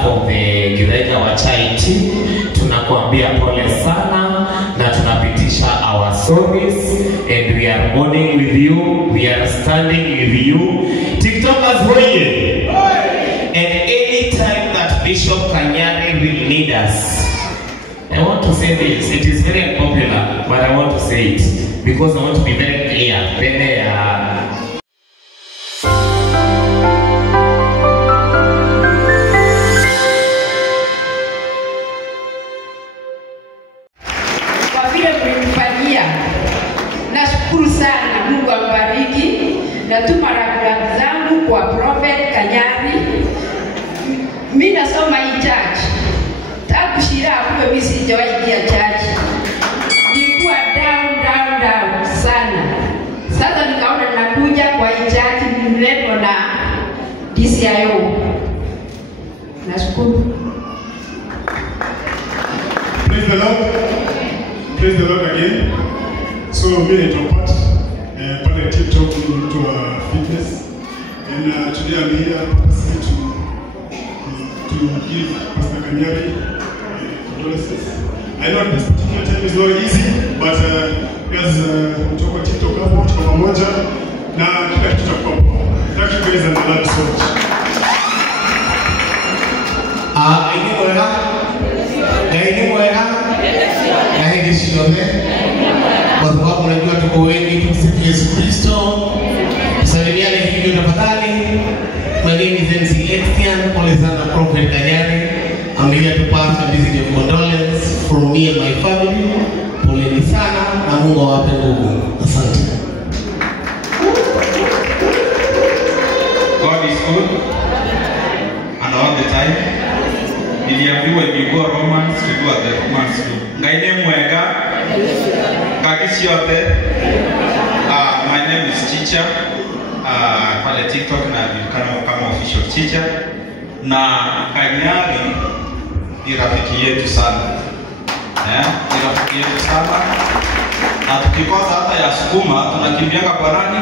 behalf of the Githaika Wachai team, tunakuambia pole sana na tunapitisha our sorries, and we are mourning with you, we are standing with you. TikTokers hoye! And anytime that Bishop Kanyari will need us, I want to say this, it is very unpopular, but I want to say it because I want to be very clear. Natuma rambirambi zangu kwa Prophet Kanyari. Mimi nasoma hii church. Tangu shira hapo mimi sijawahi ingia church. Nilikuwa down sana. Sasa nikaona ninakuja kwa hii church, nimeletwa na DCIO. Nashukuru. Praise the Lord. Praise the Lord again. So mimi ni Topat. TikTok to fitness, and today I'm here to give Pastor Kanyari condolences. I know this particular time is not easy, but kutoka TikTok hapo tuko pamoja na kila kitu kwa pamoja. Thank you guys and I love you so much. Kwa sababu unajua tuko wengi, tumsifu Yesu Kristo. Salimiane hivyo tafadhali. My name is MC Etienne, pole sana Prophet Kanyari. I'm here to pass a visit of condolence from me and my family. Poleni sana na Mungu awape nguvu. Asante. God is good and all the time. Niliambiwa if you go Romans, you do the Romans too. Ngaine mwega. My name is Teacher. Pale TikTok na kama official teacher. Na Kanyari ni rafiki yetu sana. Ni rafiki yetu sana. Na tukikosa hata ya sukuma tunakimbianga kwa nani?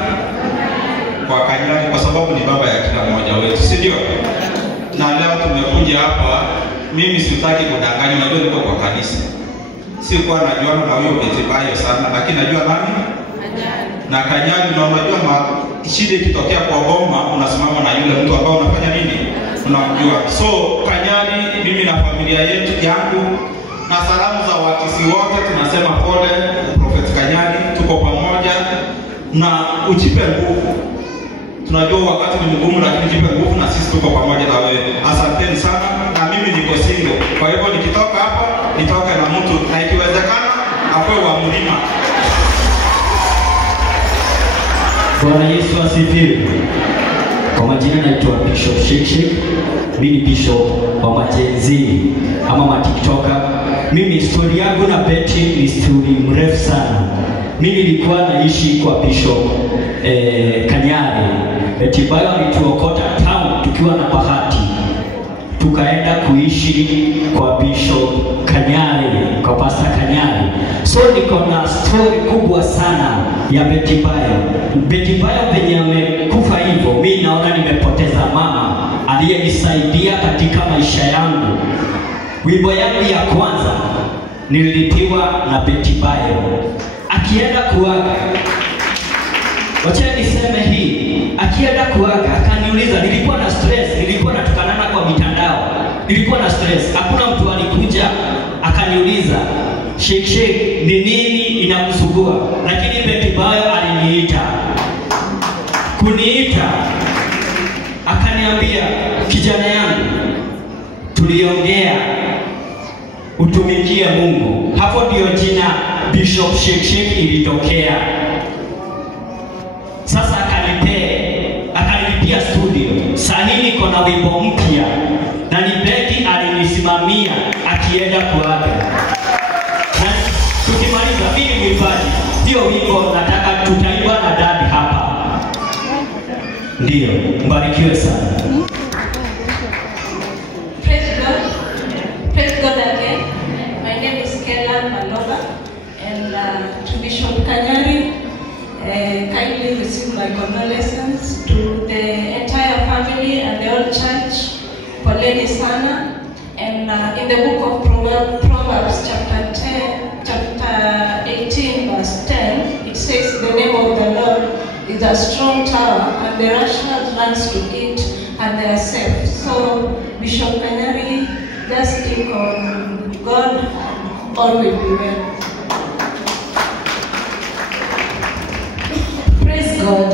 Kwa Kanyari, kwa sababu ni baba ya kila mmoja wetu, si ndio? Na leo tumekuja hapa, mimi sitaki kudanganya, unajua niko kwa kanisa. Sikuwa najuana na huyo Betibayo sana, lakini najua nani? Na Kanyari, na unajua shida ikitokea kwa Goma, unasimama na yule mtu ambao unafanya nini? Unamjua. So Kanyari, mimi na familia yetu yangu na salamu za wakisi wote tunasema pole Prophet Kanyari, tuko pamoja na ujipe nguvu. Tunajua wakati ni mgumu, lakini jipe nguvu na sisi tuko pamoja na wewe. Asanteni sana, na mimi niko single. Kwa hivyo nikitoka hapa, nitoke na mtu na ikiwezekana akwe wa mlima. Bwana Yesu asifiwe. Kwa majina naitwa Bishop Shake. Mimi ni Bishop wa Majenzi ama matiktoka. Mimi story yangu na Betty ni story mrefu sana. Mimi nilikuwa naishi kwa Bishop Kanyari. Betibayo alituokota town tukiwa na bahati. Tukaenda kuishi kwa Bishop Kanyari, kwa Pastor Kanyari. So niko na story kubwa sana ya Betibayo. Betibayo penye amekufa hivyo, mimi naona nimepoteza mama aliyenisaidia katika maisha yangu. Wimbo yangu ya kwanza nililipiwa na Betibayo. Akienda kuaga, wacha niseme hii, akienda kuaga akaniuliza, nilikuwa na stress, nilikuwa natukanana kwa mitandao, nilikuwa na stress, hakuna mtu alikuja akaniuliza Shake ni nini inakusumbua, lakini Betibayo aliniita, kuniita akaniambia, kijana yangu, tuliongea utumikie Mungu. Hapo ndio jina Bishop Shake ilitokea. Sasa akanilipia studio. Sasa niko na wimbo mpya na ni Betty alinisimamia akienda kuaga. Na tukimaliza mimi mwimbaji, hiyo wimbo nataka tutaimba na dad hapa. Ndio, mbarikiwe sana. Praise God again. My name is Kela Maloba, and to Bishop Kanyari, kindly receive my condolences to the entire family and the whole church. Poleni sana. sana. And in the book of Proverbs chapter 18 verse 10, it says the name of the Lord is a strong tower, and the righteous runs to it and they are safe. So Bishop Kanyari, just think on God, all will be well. Praise God.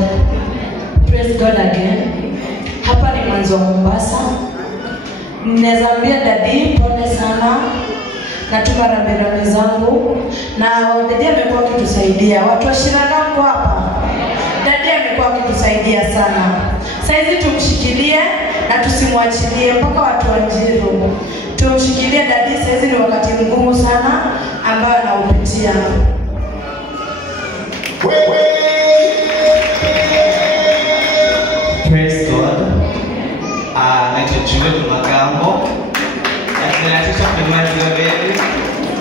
Praise God again. Hapa ni Mwanzo Mombasa. Ninaambia dadi pole sana. Natuma rambirambi zangu. Na dadi amekuwa akitusaidia. Watu wa Shiraka mko hapa. Dadi amekuwa akitusaidia sana. Saizi tumshikilie na tusimwachilie mpaka watu wa Njiru. Tumshikilie dadi, saizi ni wakati mgumu sana ambao anaupitia. Praise God. Naitwa Juliet Magambo.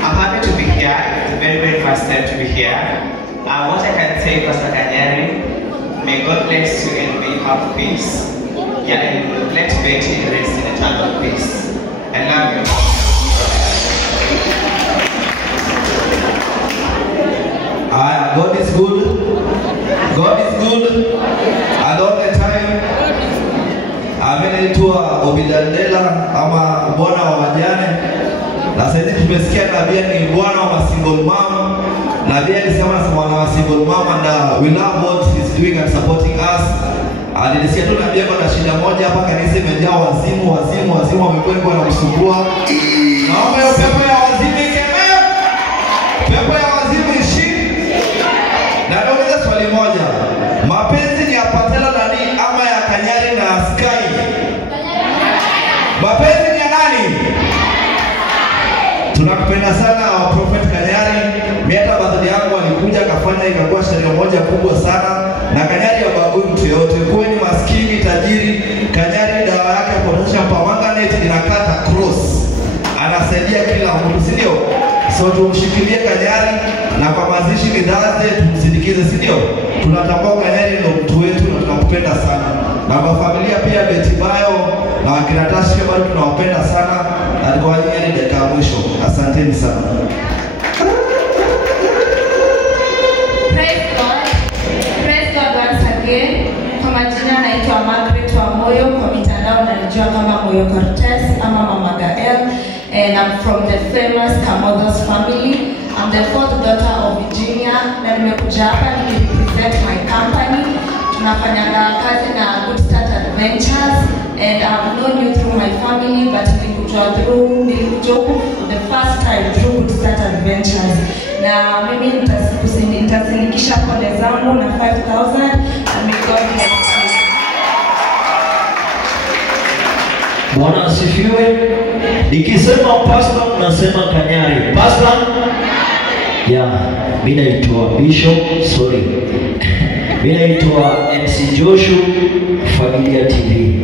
I'm happy to be here. It's a very, very first time to be here. What I can say, Pastor Kanyari, may God bless you and may you have peace. Yeah, and let Betty rest in eternal peace. I love you. God is good. God is good. And all the time. Amenitwa Obidandela ama bwana wa majane. Na sasa tumesikia nabii ni bwana wa single mom. Nabii alisema mwana wa single mom, and we love what he's doing and supporting us. Alisikia tu nabii kuna shida moja hapa, kanisa imejaa wazimu wamekuwa na msumbua. Naomba hiyo pepo ya wazimu ikemee. Pepo ya wazimu ishi. Na nauliza swali moja. Mapenzi ni ya Patela nani ama ya Kanyari na Sky? Mapenzi ni ya nani? Tunakupenda sana wa Prophet Kanyari. Mimi hata birthday yangu alikuja akafanya ikakuwa sherehe moja kubwa sana. Na Kanyari habagui mtu yote. Kuwe ni maskini, tajiri, Kanyari dawa yake ya potassium permanganate inakata cross. Anasaidia kila mtu, si ndio? So tumshikilie Kanyari na kwa mazishi ni dhaze tumsindikize, si ndio? Tunatambua Kanyari ndio mtu wetu na tunakupenda sana. Na kwa familia pia Betty Bayo na wakina Tashi bado tunawapenda sana. Na kwa ajili ya dakika ya mwisho. Asanteni sana. Praise God. Praise God once again. Kwa majina naitwa Margaret Wamoyo, kwa mitandao najua kama Moyo Cortez ama Mama Gael, and I'm from the famous Kamothers family. I'm the fourth daughter of Virginia, na nimekuja hapa nikirepresent my company. Tunafanya kazi na Good Start Adventures, and I've known you through my family, but nilikuja the first time through Good Start Adventures. Na mimi nitasindikisha pole zangu na 5,000, and may God bless you. Bwana asifiwe. Nikisema pastor nasema Kanyari. Pastor? Yeah, mimi naitwa Bishop, sorry. Mimi naitwa MC Joshua, Familia TV.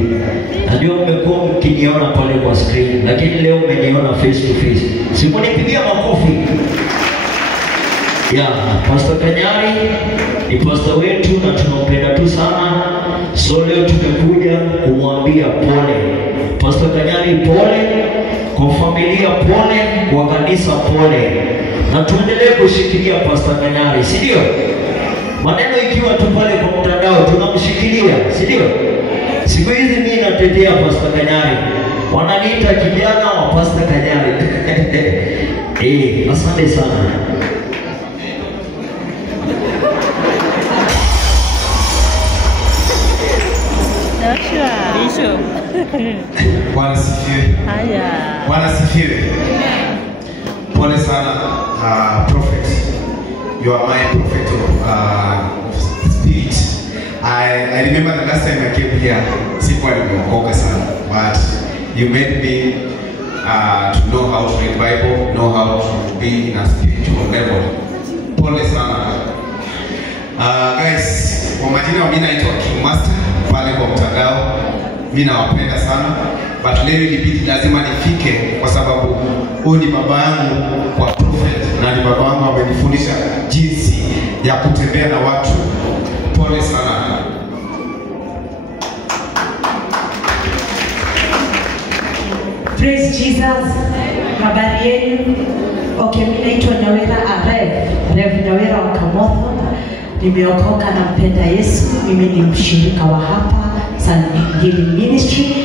Najua mmekuwa mkiniona pale kwa screen, lakini leo mmeniona face to face. Simonipigia makofi. Yeah, Pastor Kanyari ni pastor wetu na tunampenda tu sana. So leo tumekuja kumwambia pole. Pastor Kanyari pole, kwa familia pole, kwa kanisa pole. Na tuendelee kushikilia Pastor Kanyari, si ndio? Maneno ikiwa tu pale kwa mtandao tunamshikilia, si ndio? Siku hizi mimi natetea Pastor Kanyari. Wananiita kijana wa Pastor Kanyari. Asante sana. Bwana sifiwe. Haya. Bwana sifiwe. Pole sana prophet. You are my prophet of spirit. I remember the last time I came here, sikuwa nimeokoka sana, but you made me to know how to read Bible, know how to be in a spiritual level. Pole sana. Guys, kwa majina mimi naitwa King Master pale kwa mtandao. Mimi nawapenda sana, but leo ilibidi lazima nifike kwa sababu huyu ni baba yangu kwa prophet na ni baba yangu amenifundisha jinsi ya kutembea na watu. Pole sana. Praise Jesus. Habari yenu? Okay, mimi naitwa Nyawera Rev Nyawera wa Kamotho. Nimeokoka na mpenda Yesu. Mimi ni mshirika wa hapa Sun Healing Ministry.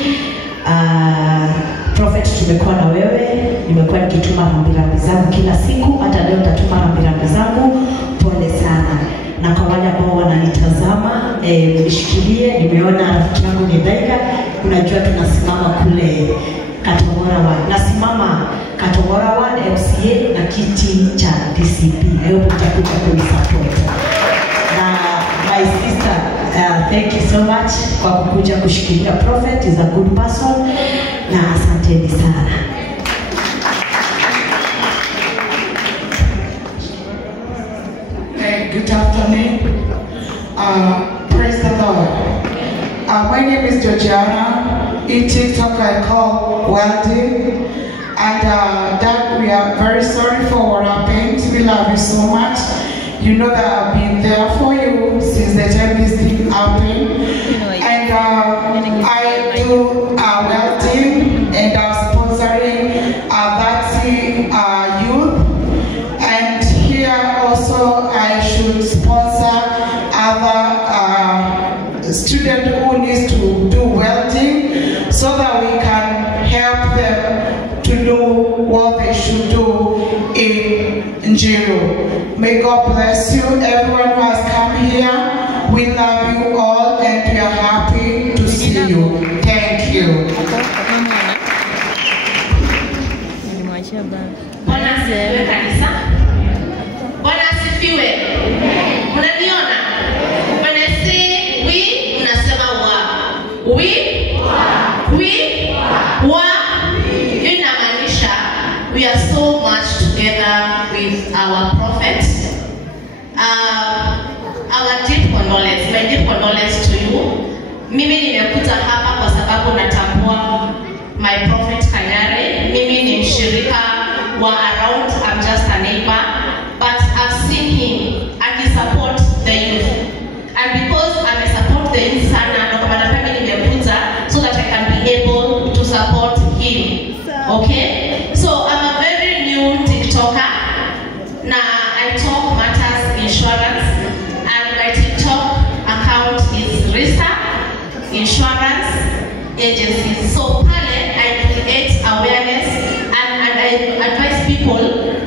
Prophet, tumekuwa na wewe. Nimekuwa nikituma rambirambi zangu kila siku, hata leo nitatuma rambirambi zangu. Pole sana. Na kwa wale ambao wananitazama, nishikilie. Nimeona rafiki yangu Nidaiga, unajua tunasimama kule Katogora wa. Nasimama Katogora wa MCA na kiti cha DCP. Leo tutakuja kunisupport. Na my sister, thank you so much kwa kukuja kushikilia. Prophet is a good person. Na asanteni sana. Good afternoon. Praise the Lord. My name is Georgiana. In TikTok I call Welding. And Dad, we are very sorry for what happened. We love you so much. You know that I've been there for you since the time this thing happened. And I do welding, and I'm sponsoring that youth. And here also I should sponsor other students who need to do welding so that we can help them to know what they should do in Njiro. May God bless you, everyone who has come here. We love you all and we are happy to see you. Thank you. Bwana asifiwe kanisa. Bwana asifiwe. Unaniona? When I say we, unasema wa. We, wa. Inamaanisha we are so much together with our prophet. Our deep condolence, my deep condolence to you. Mimi nimekuja hapa kwa sababu natambua my prophet Kanyari. Mimi ni mshirika wa around, I'm just a neighbor, but I've seen him and he support the youth. And because I'm a support the youth sana, ndo kama napenda nimekuja so that I can be able to support him. Okay? So I'm a very new TikToker. Now I talk matters insurance, and my TikTok account is Rista Insurance Agency. So pale I create awareness and I advise people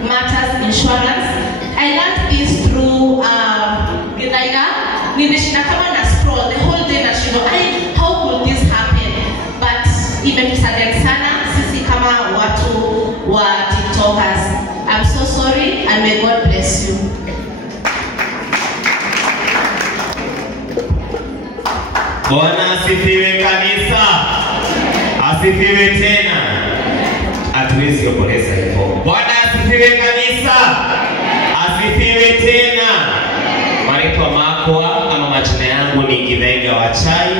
matters insurance. I learned this through Gidaiga. Nimeshinda kama na scroll the whole day na shindo, how could this happen? But imetusaidia sana sisi kama watu wa TikTokers. I'm so sorry and may God bless you. Bwana asifiwe kanisa. Asifiwe tena. Hatuwezi kuomboleza hivyo. Bwana asifiwe kanisa. Asifiwe tena. Naitwa Makwa, ama majina yangu ni Gidaiga wa Chai,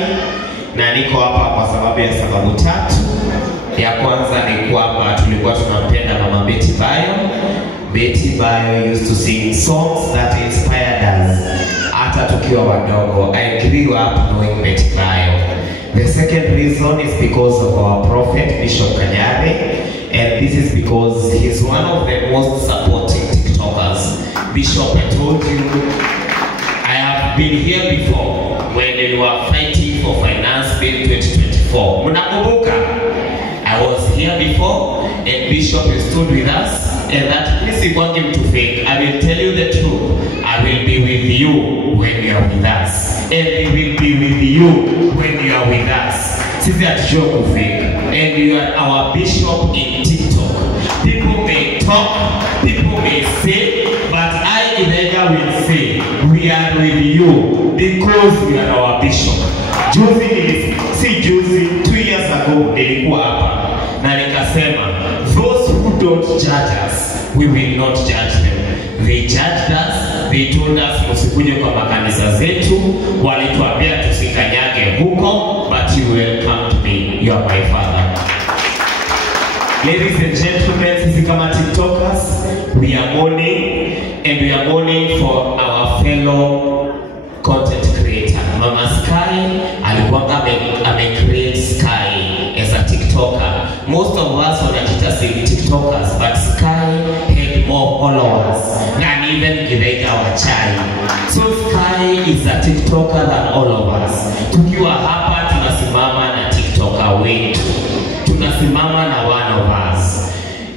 na niko hapa kwa sababu ya sababu tatu. Ya kwanza ni kwamba tulikuwa tunampenda mama Betty Bayo. Betty Bayo used to sing songs that inspired us. Hata tukiwa wadogo, I grew up knowing Betty Bayo. The second reason is because of our prophet Bishop Kanyari, and this is because he's one of the most supporting TikTokers. Bishop, I told you, I have been here before when we were fighting for Finance Bill 2024. Munakumbuka? I was here before, and Bishop stood with us, and that please want him to fake. I will tell you the truth. I will be with you when you are with us, and we will be with you when you are with us. Sisi hatujua kufake, and you are our bishop in TikTok. People may talk, people may say, but I Gidaiga will say we are with you because we are our bishop. Juzi, 2 years ago nilikuwa hapa na nikasema, those who don't judge us, we will not judge them. They judged us, they told us msikuje kwa makanisa zetu, walituambia tusikanyage huko, but you welcomed me, you are my father. Ladies and gentlemen, sisi kama TikTokers, we are mourning, and we are mourning for our fellow content creator. Mama Sky alikuwa ame create Sky as a TikToker. most of us wanajita TikTokers, but Sky had more followers than even Githaiga Wachai. So Sky is a TikToker than all of us. Tukiwa hapa tunasimama na TikToker wetu, tunasimama na one of us.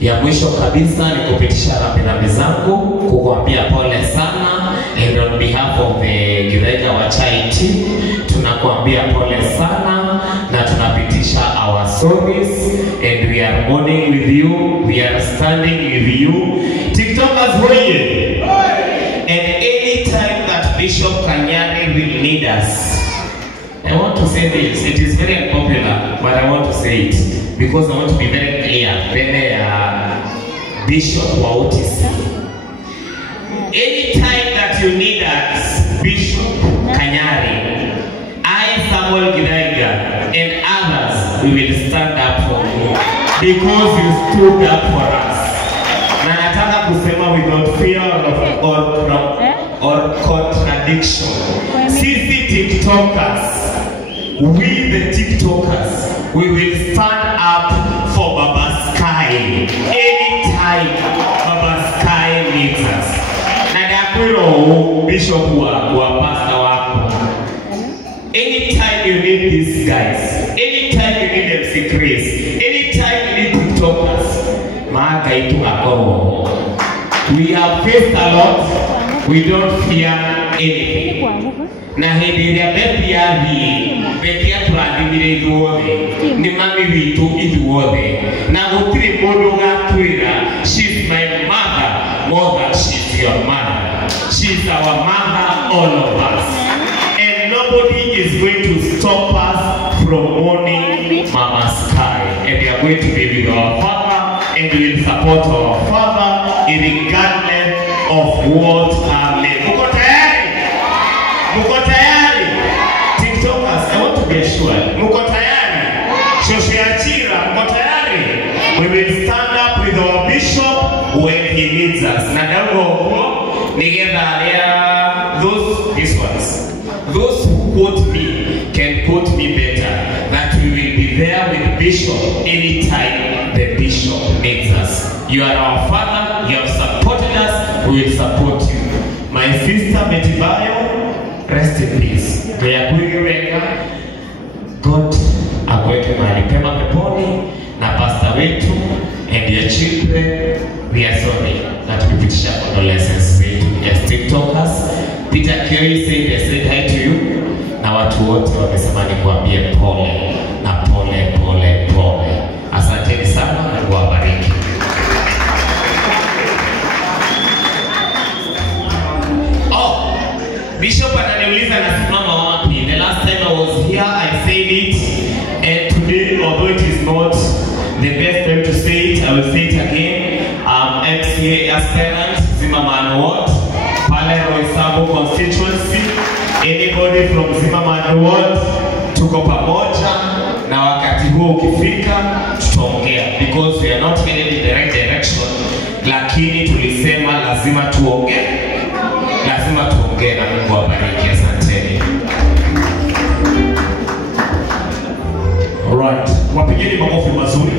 Ya mwisho kabisa ni kupitisha rambirambi zangu kukuambia pole sana, and on behalf of the Githaiga Wachai team tunakuambia pole sana na tunapitisha our sorries, and we are mourning with you, we are standing with you. TikTokers hoye! And anytime that Bishop Kanyari will need us, I want to say this, it is very unpopular, but I want to say it because I want to be very clear. Bishop wa OTC, anytime that you need us, Bishop Kanyari, I, Samuel Githaiga, and others, we will stand up for you because you stood up for us. Na nataka kusema without fear or contradiction, sisi TikTokers, we the TikTokers, we will stand up for Baba Sky anytime Baba Sky needs us. Na dakwiro Bishop wa pastor wako, anytime you need these guys, anytime you need MC Chris, anytime you need TikTokers, maga itu akoro. We have faced a lot, we don't fear anything. Na hindi ya bepi ya hii, bepi ya turadimire iduode, ni mami vitu iduode. Na utiri modo ngatuira, she's my mother, more than she's your mother. She's our mother, all of us. And nobody is going to stop us from mourning Mama Sky. And we are going to be with our father, and we will support our father, regardless of what may. Muko tayari? TikTokers, I want to be assured. Muko tayari? Shoshe Achira, muko tayari? We will stand up with our bishop when he needs us. Na dago nigenda these ones. Those who quote me can quote me better. That we will be there with Bishop anytime the Bishop needs us. You are our father, you have supported us, we will support you. My sister Metibayo, rest in peace. God akuweke mahali pema peponi, na pastor wetu and your children, we are sorry that we pitisha condolences zetu as TikTokers. Peter Kerry said I said hi to you, na watu wote wamesema nikuambie pole na pole pole pole. Asanteni sana na Mungu awabariki. Bishop ananiuliza nasimama wapi. The last time I was here I said it, and today, although it is not the best time to say it, I will say it again. MCA aspirant Zimmerman Ward, Pale Roysambu constituency. Anybody from Zimmerman Ward, tuko pamoja, na wakati huo ukifika tutaongea, because we are not headed in the right direction, lakini tulisema lazima tuongee. Lazima tuongee na Mungu awabariki. Asanteni. Alright. Wapigeni makofi mazuri.